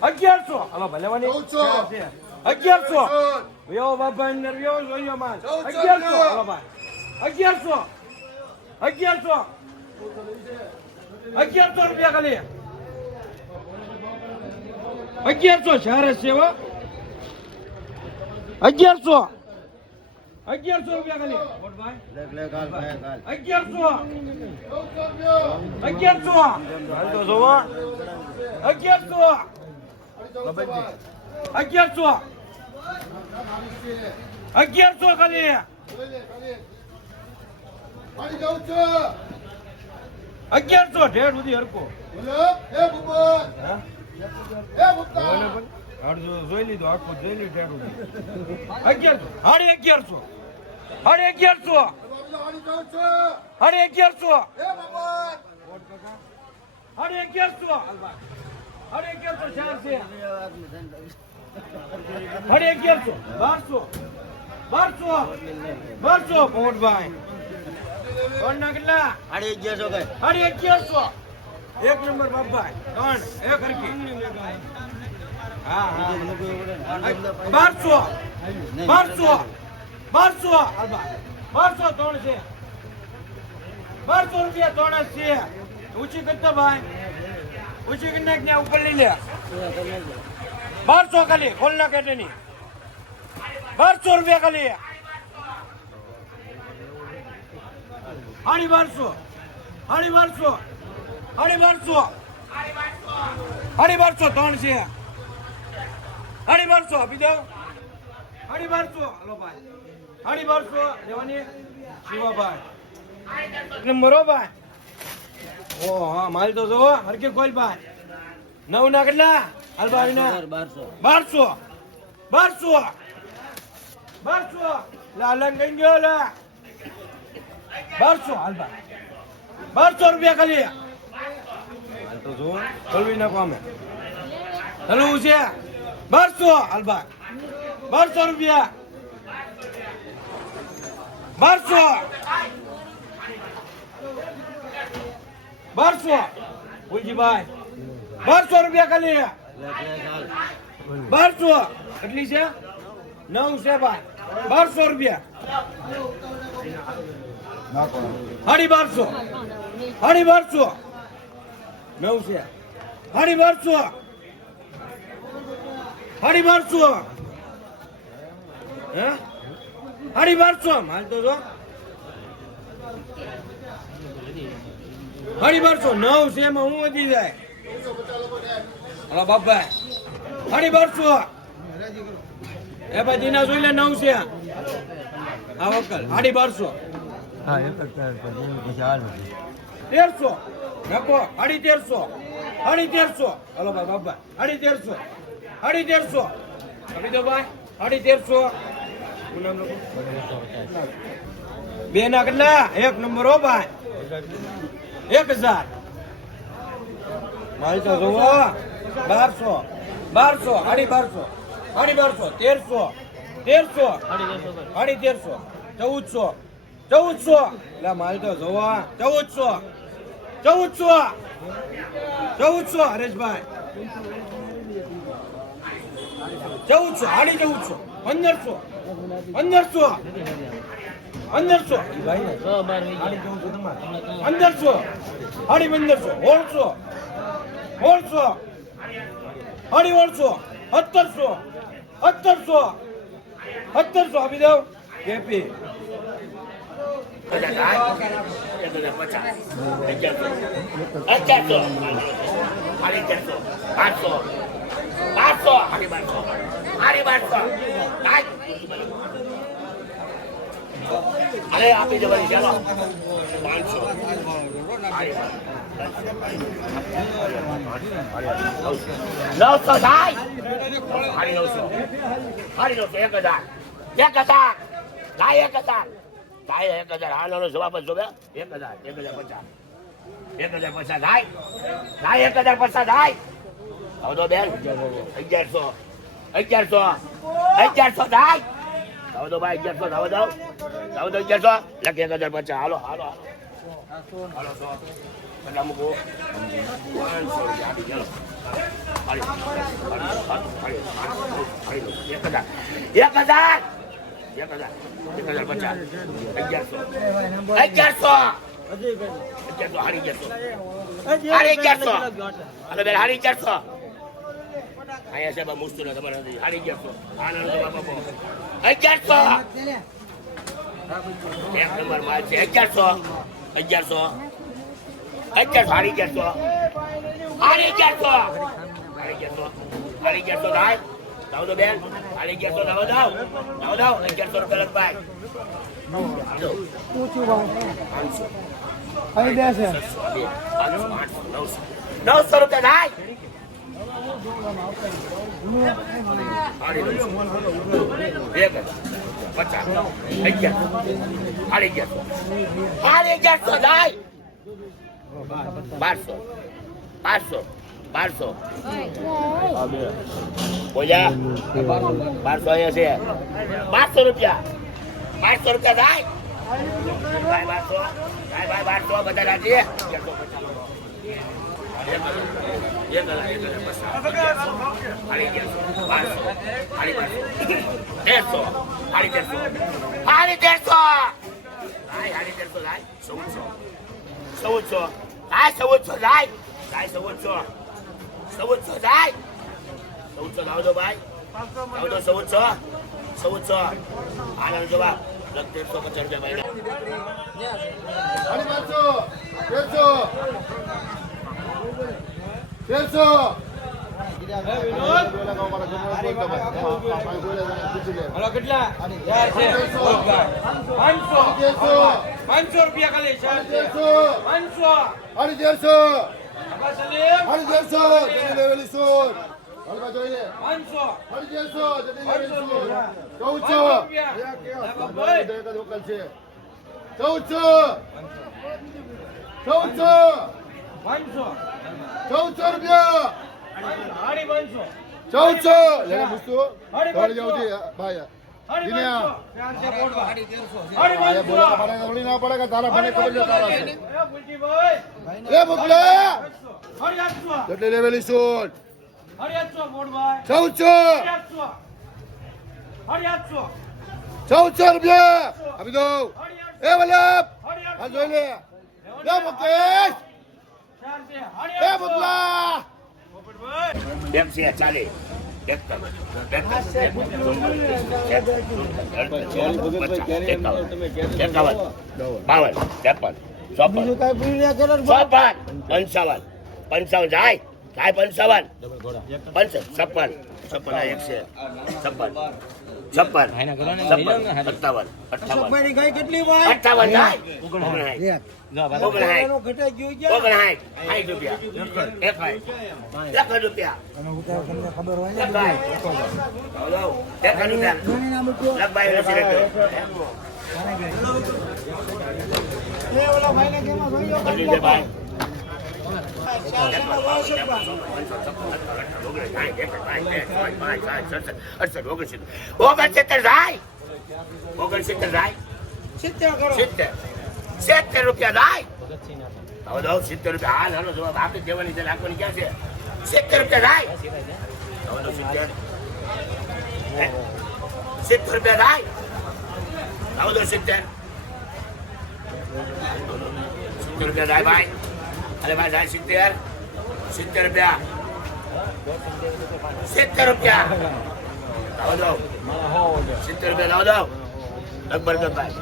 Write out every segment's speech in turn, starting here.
1100 હાલો ભલે વાની 1100 વ્યો બાબા અંદર વ્યો જોયો માલ 1100 હાલો ભાઈ 1100 1100 રૂપિયા ખાલી 1100 સરસ છે હો 1100 રૂપિયા ખાલી મોટભાઈ 1100 હાલ તો જોવો 1100 ખાલી 1100 ઢેર સુધી હરકો જોઈ લીધો આખું જોઈ લીધું 1100 સાડી 1100 સાડી 1100 ચાર છે 1100 1200 પોટભાઈ કોણ ના કેટલા 1100 એક નંબર બાપભાઈ ત્રણ એક હરકી હા 1200 ત્રણ છે 1200 રૂપિયા ત્રણ જ છે ઊંચી કરતા ભાઈ ઊંચી કરી નાખ ત્યાં ઉપર લઈ લે 1200 ખાલી ખોલ ના કેટે ની 1200 રૂપિયા ખાલી સાડી 1200 ત્રણ છે 1200 આપી દો 1200 હલો ભાઈ 1200 લેવાની શિવાભાઈ નંબર હો ભાઈ ઓ હા માલ તો જો હરકે કોઈ ભાઈ 9 ના કેટલા હાલ ભાઈ ના 1200 લાલન ગઈ ગયો લા 1200 હાલ ભાઈ 1200 રૂપિયા ખાલી હાલ તો જો ચલવી નાખો અમે હલવું છે 1200 હાલ ભાઈ 1200 રૂપિયા 1200 ભૂલજીભાઈ 1200 રૂપિયા ખાલી 1200 કેટલી છે 9 છે ભાઈ 1200 રૂપિયા 1250 9 છે 1250 હે 1250 માલ તો જો 1250 9 છે એમાં હું વધી જાય હલો બાપા 1250 એ ભાઈ દીના જોઈ લે 9 છે આ વકલ 1250 હા એક જ પછી હાલ 1300 નકો 1350 હલો ભાઈ બાપા 1350 આપી દો ભાઈ 1350 બે ના કેટલા એક નંબર હો ભાઈ 1000 મારી તો જોવો 1200 1200 1300 1400 લા મારી તો જોવો 1400 હરેશભાઈ 1400 1500 ભાઈ ને 1500 1700 આપી દઉં કેપી 1200 અરે આપી દેવાની ચાલો 500 થાય 1000 આનો જવાબ જ જોવે 1050 થાય 1050 થાય આવડો બેન 1100 થાય આવડો ભાઈ 1100 1150 લખ 1050 હાલો હાલો 100 કેટલા મૂકો 500 રૂપિયા આપી ચાલો અહીંયા સાહેબ મુશ્કેલ તમારે હારી 1100 એક નંબર માલ છે 1100 હારી 1100 થાય દાવ તો બેન હારી 1100 દાવ 1100 રૂપિયા લગભાઈ 900 રૂપિયા થાય બારસો બોલ્યા 1200 અહીંયા છે 1200 રૂપિયા થાય ભાઈ 1200 બધા રાજી આનંદ જવાબ 1350 હલો કેટલા 500 રૂપિયા ખાલી 500 રૂપિયા આપી દો એ વલ્લભ આ જોઈ લે મુકેશ એ બુગલા એક છે ચાલે એક બાવન 53 55 જાય 55 56 એક છે 56 58 જાય 70 રૂપિયા થાય 70 રૂપિયા હાલ હાલો જવાબ આપી દેવાની છે રાખવાની ક્યાં છે 70 રૂપિયા થાય 70 રૂપિયા થાય 70 રૂપિયા થાય ભાઈ અરે ભાઈ થાય 70 રૂપિયા 70 રૂપિયા 70 રૂપિયા લાવો અકબર ભાઈ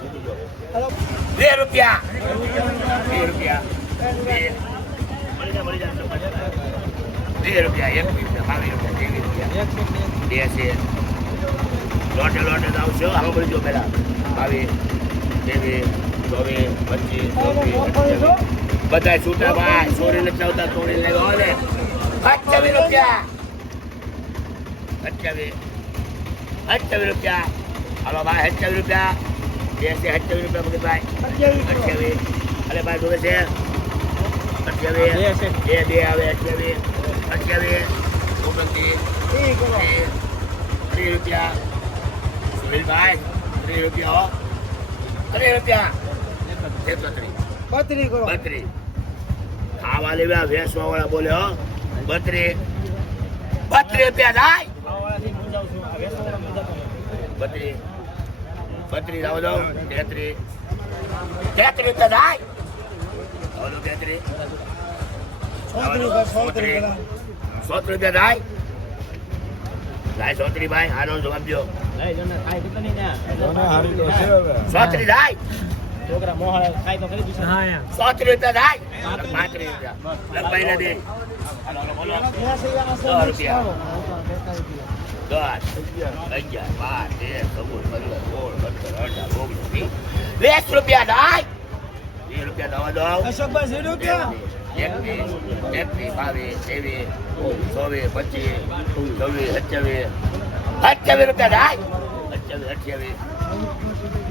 2 રૂપિયા 2 રૂપિયા 2 રૂપિયા 1 રૂપિયા 22 રૂપિયા 2 છે લોટે આવશો આમ બોલી જો પેલા 22 23 24 25 બધા છૂટા ભાઈ સોરી નથી આવતા તોડી લેવા ને 28 રૂપિયા 28 રૂપિયા હાલો ભાઈ 28 રૂપિયા 28 રૂપિયા બોલી ભાઈ 28 અરે ભાઈ જોવે છે 28 બે આવે 28 30 રૂપિયા સુનિલભાઈ 30 રૂપિયા 30 રૂપિયા 31 32 કરો 32 ખાવા લેવા વેસવા વાળા બોલે હો 32 રૂપિયા થાય 32 આવો દો 33 રૂપિયા થાય આવો દો 33 રૂપિયા થાય લાય 34 ભાઈ આનો જવાબ દો 34 થાય છોકરા મોહળે ખાય તો કરી દીધું. હા યા 34 રૂપિયા થાય 35 રૂપિયા લંબાઈ ના દે બોલો 10 રૂપિયા 10 11 12 13 14 15 16 17 18 19 20 રૂપિયા થાય 20 રૂપિયા દવા દો અશોકભાઈ 0 રૂપિયા 21 22 23 24 25 26 27 રૂપિયા થાય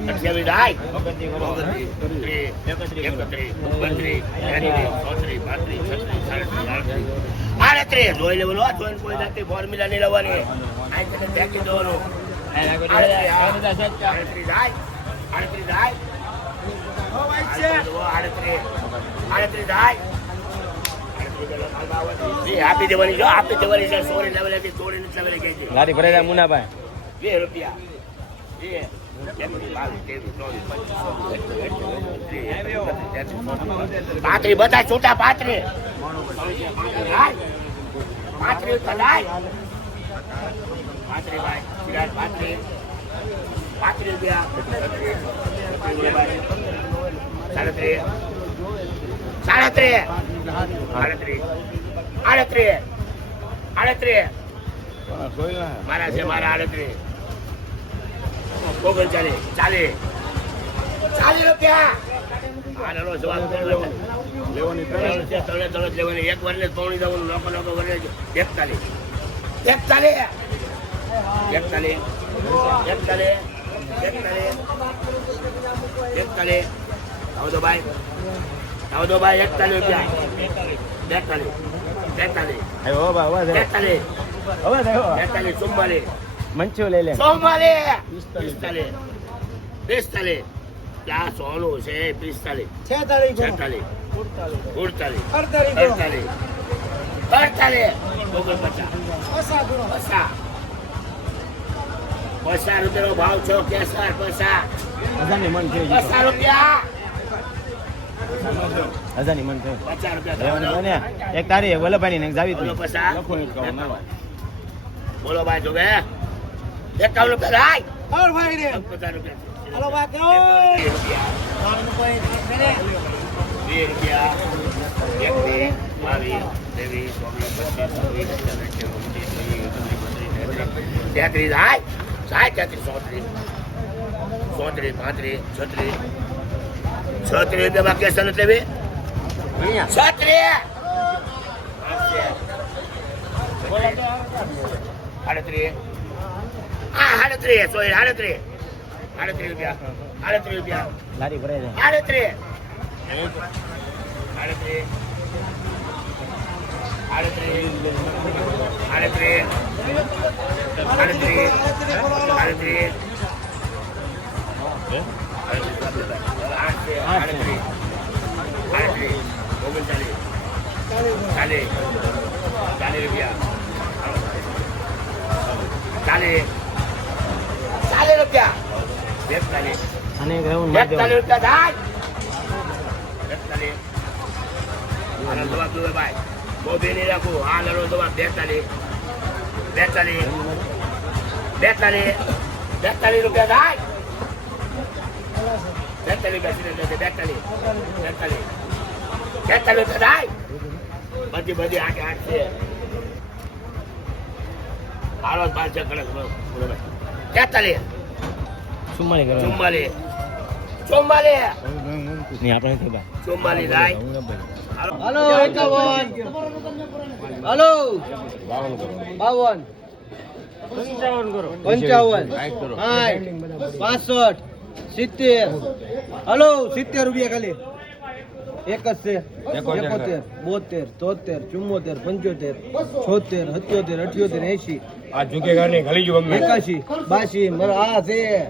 28 થાય 38 જોઈ લેવાનું જોઈને કોઈ જાતની ફોર્મ્યુલા નહીં લેવાની આ તને ફેંકી દેવાનું 38 થાય 38 થાય 38 થાય આપી દેવાની જો આપી દેવાની છે સોરી લેવલે થી સોરી નથી લેવલે કે છે લારી ભરાય મુનાભાઈ 2 રૂપિયા 35 બધા છૂટા 35 થાય 35 ભાઈ 35 રૂપિયા 38 મારા છે મારા 38 40 રૂપિયા આનો જવાબ લેવાની લેવાની એક વાર ને તોડી દેવાનું લોકો વરલે 41 આવો તો ભાઈ 41 રૂપિયા 42 આવ્યો બાબા 43 44 મંચો લઈ લે 45 આ સોનું છે 45 46 46 48 48 રૂપિયાનો ભાવ છો કેસર 50 મન થઈ 50 રૂપિયા હજારની મન થઈ 50 રૂપિયા એક તારી વલ્લભાઈ ને જાવી બોલો તું 50 બોલો ભાઈ જો બે 51 રૂપિયા થાય ઓર ભાઈ રે 50 રૂપિયા હાલો ભાઈ કહો 2 રૂપિયા 21 22 23 33 થાય 33 34 35 36 રૂપિયા કેસર નથી લેવી 36 રૂપિયા લારી ભરાય 40 રૂપિયા અને એક રાઉન્ડ 41 રૂપિયા થાય 41 આનો જવાબ દો ભાઈ બહુ બેની રાખું આ લડો જવાબ 42 રૂપિયા થાય 42 રૂપિયા થાય બધી આઠ છે હાલો 5 કડક 43 ચુમ્માલી કરો 44 નહીં આપણે નથી ભાઈ 44 થાય હાલો 51 હાલો 52 55 કરો 55 65 હાલો 70 રૂપિયા ખાલી એક જ છે 71 72 73 74 75 76 77 80 આ ઝુકેગા નહીં ખાલી જો ગમે 81 82 મારા આ છે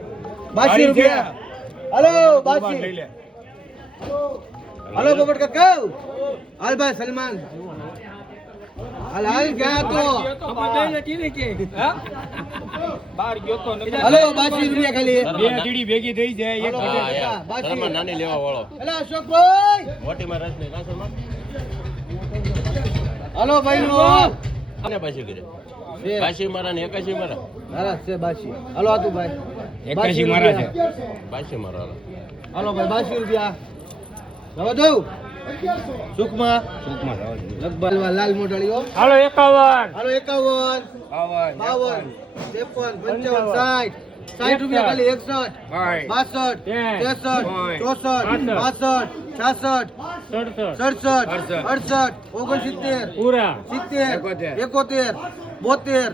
82 રૂપિયા હાલો 82 લઈ લે હાલો પોપટ કાકા હાલ ભાઈ સલમાન હાલ હાલ ક્યાં તો હાલો 82 રૂપિયા ખાલી બે ટીડી ભેગી થઈ જાય એક હાલો, ઘટે. બાજી. નાની લેવા વાળો હાલો અશોકભાઈ મોટીમાં રસ નહીં કાસરમાં હાલો ભાઈ નો અને પાછી કરે પાછી મારા ને 81 મારા નારાજ છે બાસી હાલો આતુ ભાઈ 81 મારા છે. પાછી મારા હાલો ભાઈ 82 રૂપિયા રવા દઉં સુખમાં ટૂંકમાં થવા જોઈએ. લગભગ લાલ મોટાળીઓ હાલો 51 હાલો 51 52 53 55 60 રૂપિયા ખાલી 61 62 63 64 65 66 66 67 68 પૂરા 70 71 72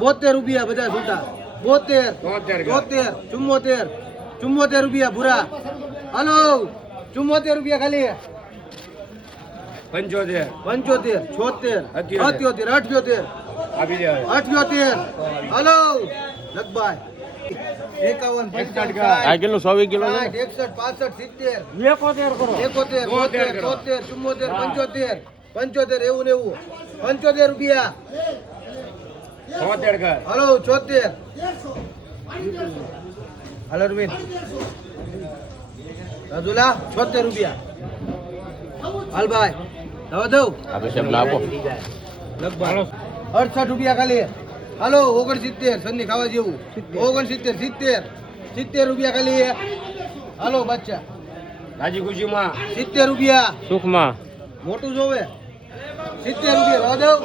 72 રૂપિયા બધા છૂટા 72 74 74 રૂપિયા ભૂરા હાલો 74 રૂપિયા ખાલી 75 75 76 78 78 આપી દે હવે. 78 હાલો લગભાઈ 51 55 આ કેટલું 100 કિલો 61 65 70 71 કરો 71 73 74 75 75 એવું ને એવું 75 રૂપિયા 73 કર. હાલો 74 હાલો અરવિંદ રાજુલા 76 રૂપિયા હાલ ભાઈ દવા દઉં આપણે સાહેબ આપો લગભગ 68 રૂપિયા ખાલી હાલો 69 સંધી ખાવા જેવું 69 70 રૂપિયા ખાલી હાલો બચ્ચા રાજી ખુશીમાં 70 રૂપિયા સુખમાં મોટું જોવે 70 રૂપિયા રવા દઉં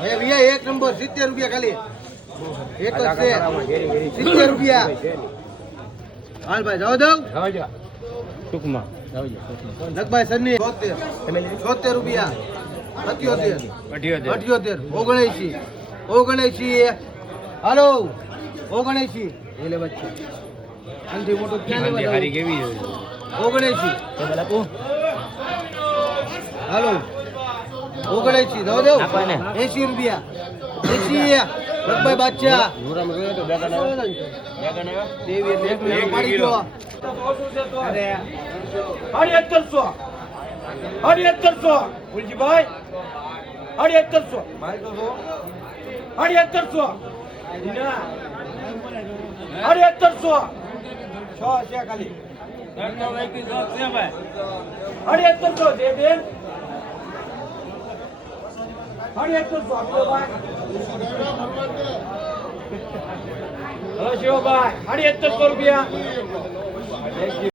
હવે ભૈયા એક નંબર 70 રૂપિયા ખાલી એક જ છે 70 રૂપિયા હાલ ભાઈ જવા દઉં સુખમાં લગભાઈ સન્ની 76 રૂપિયા 77 78 78 79 હાલો 79 એટલે બચ્ચા આનથી મોટું ક્યાં મંદી લેવા હારી જવું? કેવી છે? 79 હાલો 79 દો દો 80 રૂપિયા 80 લગભાઈ બાદશાહ નૂરામાં ગયો તો બેગન આવ્યો દેવી એટલે એક મિનિટ પાડી ગયો અરે 7800 7800 ફૂલજીભાઈ 7800 માલ તો જો 7800 દીના 7800 છ છે ખાલી 7800 દે દે 7800 આપો ભાઈ હલો શિવભાઈ 7800 રૂપિયા